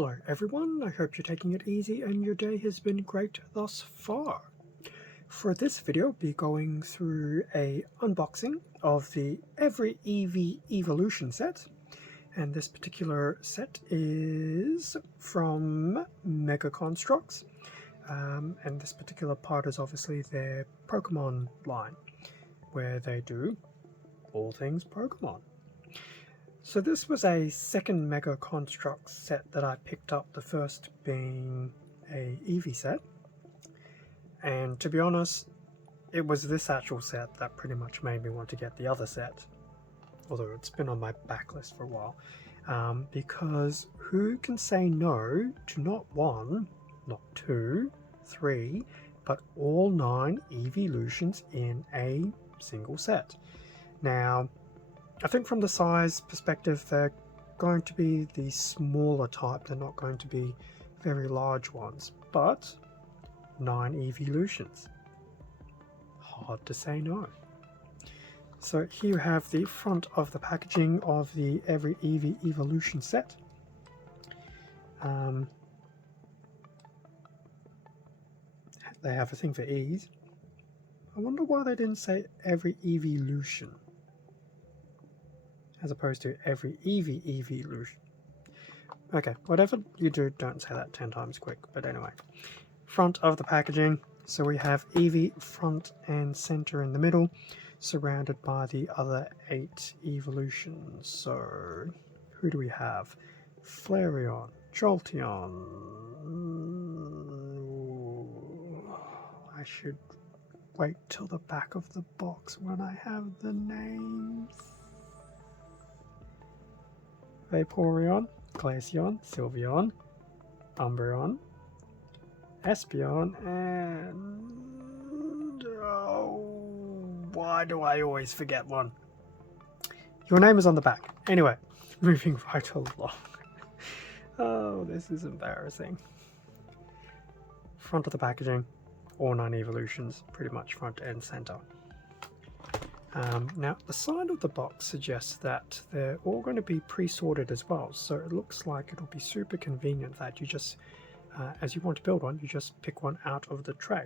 Hello everyone, I hope you're taking it easy and your day has been great thus far. For this video, I'll be going through a unboxing of the Every Eevee Evolution set. And this particular set is from Mega Construx. And this particular part is obviously their Pokemon line, where they do all things Pokemon. So this was a second Mega Construx set that I picked up, the first being a Eevee set. And to be honest, it was this actual set that pretty much made me want to get the other set. Although it's been on my backlist for a while. Because who can say no to not one, not two, three, but all 9 Eeveelutions in a single set? Now, I think from the size perspective, they're going to be the smaller type. They're not going to be very large ones, but 9 Eeveelutions. Hard to say no. So here you have the front of the packaging of the Every Eevee Evolution set. They have a thing for E's. I wonder why they didn't say Every Eeveelution as opposed to Every Eevee Evolution. Okay, whatever you do, don't say that 10 times quick. But anyway, front of the packaging. So we have Eevee front and center in the middle, surrounded by the other 8 Eeveelutions. So who do we have? Flareon, Jolteon. I should wait till the back of the box when I have the names. Vaporeon, Glaceon, Sylveon, Umbreon, Espeon, and why do I always forget one? Your name is on the back. Anyway, moving right along. Oh, this is embarrassing. Front of the packaging, all 9 Eeveelutions, pretty much front and center. Now, the side of the box suggests that they're all going to be pre-sorted as well, so it looks like it'll be super convenient that you just, as you want to build one, you just pick one out of the tray,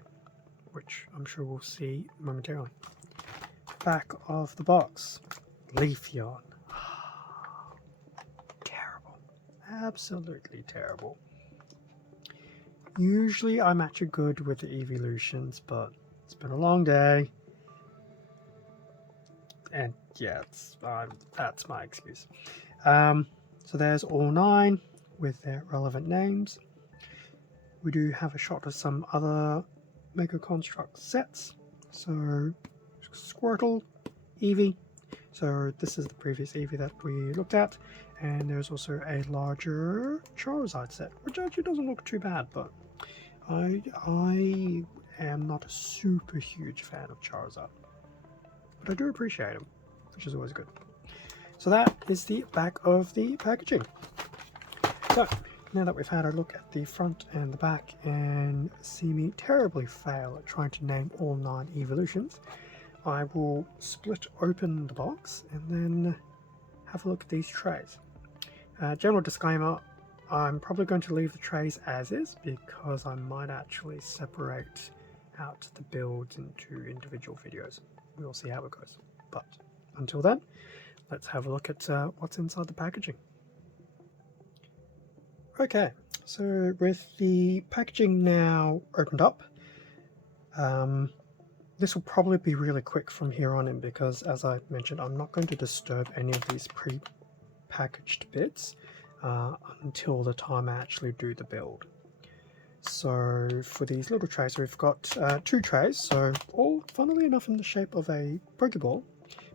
which I'm sure we'll see momentarily. Back of the box, Leafeon. Terrible. Absolutely terrible. Usually I'm actually good with the Eeveelutions, but it's been a long day. And yeah, that's my excuse. So there's all 9 with their relevant names. We do have a shot of some other Mega Construx sets. So Squirtle, Eevee. So this is the previous Eevee that we looked at. And there's also a larger Charizard set, which actually doesn't look too bad, but I am not a super huge fan of Charizard. But I do appreciate them, which is always good. So that is the back of the packaging. So now that we've had a look at the front and the back and see me terribly fail at trying to name all 9 Eeveelutions, I will split open the box and then have a look at these trays. General disclaimer, I'm probably going to leave the trays as is because I might actually separate out the builds into individual videos. We'll see how it goes. But until then, let's have a look at what's inside the packaging. Okay, so with the packaging now opened up, this will probably be really quick from here on in because, as I mentioned, I'm not going to disturb any of these pre-packaged bits until the time I actually do the build. So for these little trays, we've got 2 trays, so all funnily enough in the shape of a Pokeball,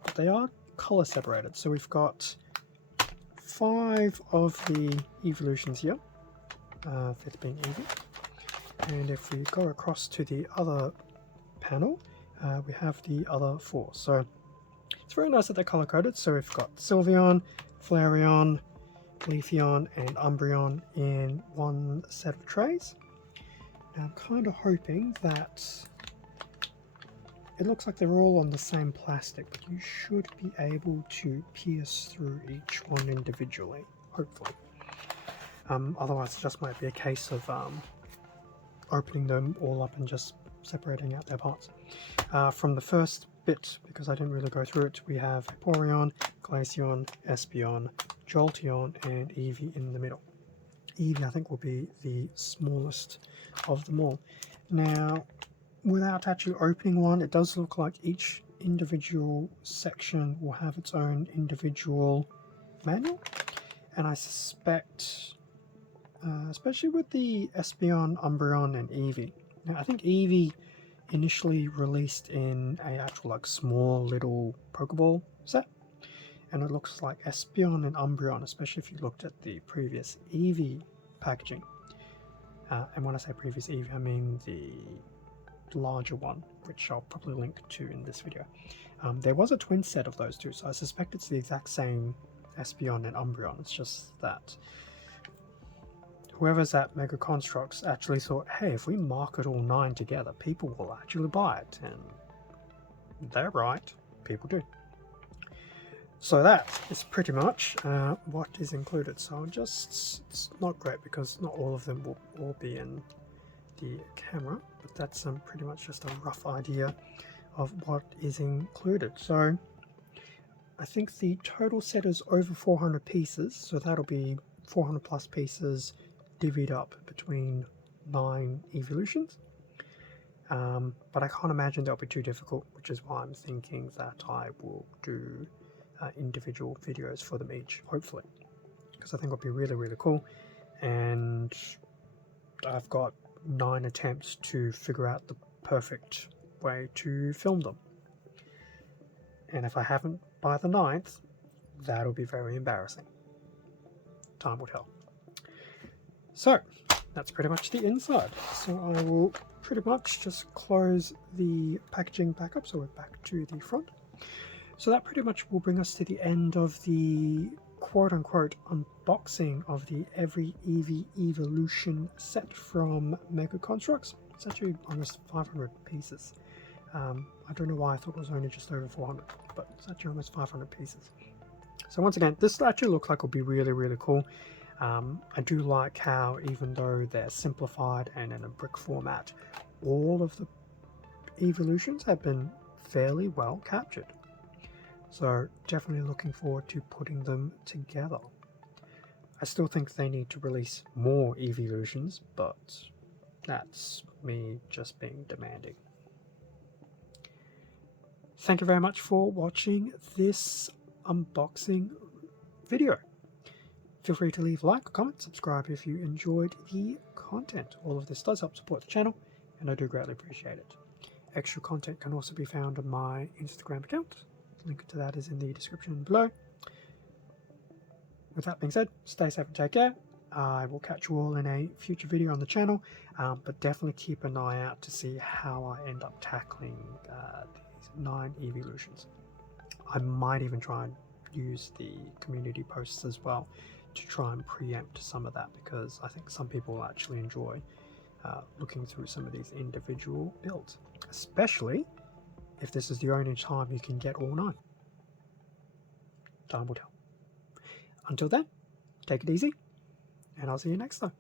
but they are color separated. So we've got 5 of the Eeveelutions here, 5th being Eevee. And if we go across to the other panel, we have the other 4. So it's very nice that they're color coded. So we've got Sylveon, Flareon, Leafeon, and Umbreon in one set of trays. Now I'm kind of hoping that it looks like they're all on the same plastic, but you should be able to pierce through each one individually, hopefully. Otherwise it just might be a case of opening them all up and just separating out their parts. From the first bit, because I didn't really go through it, we have Vaporeon, Glaceon, Espeon, Jolteon, and Eevee in the middle. Eevee, I think, will be the smallest of them all. Now, without actually opening one, it does look like each individual section will have its own individual manual, and I suspect, especially with the Espeon, Umbreon, and Eevee. Now, I think Eevee initially released in a actual like small little Pokeball set, and it looks like Espeon and Umbreon, especially if you looked at the previous Eevee packaging. And when I say previous Eevee, I mean the larger one, which I'll probably link to in this video. There was a twin set of those two, so I suspect it's the exact same Espeon and Umbreon. It's just that whoever's at Mega Construx actually thought, hey, if we market all 9 together, people will actually buy it. And they're right, people do. So that is pretty much what is included. So it's not great because not all of them will all be in the camera, but that's pretty much just a rough idea of what is included. So I think the total set is over 400 pieces, so that'll be 400 plus pieces divvied up between 9 evolutions. But I can't imagine that'll be too difficult, which is why I'm thinking that I will do individual videos for them each, hopefully, because I think it'll be really, really cool. And I've got 9 attempts to figure out the perfect way to film them, and if I haven't by the 9th, that'll be very embarrassing. Time will tell. So that's pretty much the inside. So I will pretty much just close the packaging back up, so we're back to the front. So that pretty much will bring us to the end of the quote-unquote unboxing of the Every Eevee Evolution set from Mega Construx. It's actually almost 500 pieces. I don't know why I thought it was only just over 400, but it's actually almost 500 pieces. So once again, this actually looks like it'll be really, really cool. I do like how, even though they're simplified and in a brick format, all of the evolutions have been fairly well captured. So definitely looking forward to putting them together. I still think they need to release more Eeveelutions, but that's me just being demanding. Thank you very much for watching this unboxing video. Feel free to leave a like, comment, subscribe if you enjoyed the content. All of this does help support the channel, and I do greatly appreciate it. Extra content can also be found on my Instagram account. Link to that is in the description below. With that being said, stay safe and take care. I will catch you all in a future video on the channel, but definitely keep an eye out to see how I end up tackling these 9 evolutions. I might even try and use the community posts as well to try and preempt some of that, because I think some people will actually enjoy looking through some of these individual builds, especially if this is the only time you can get all 9. Time will tell. Until then, take it easy, and I'll see you next time.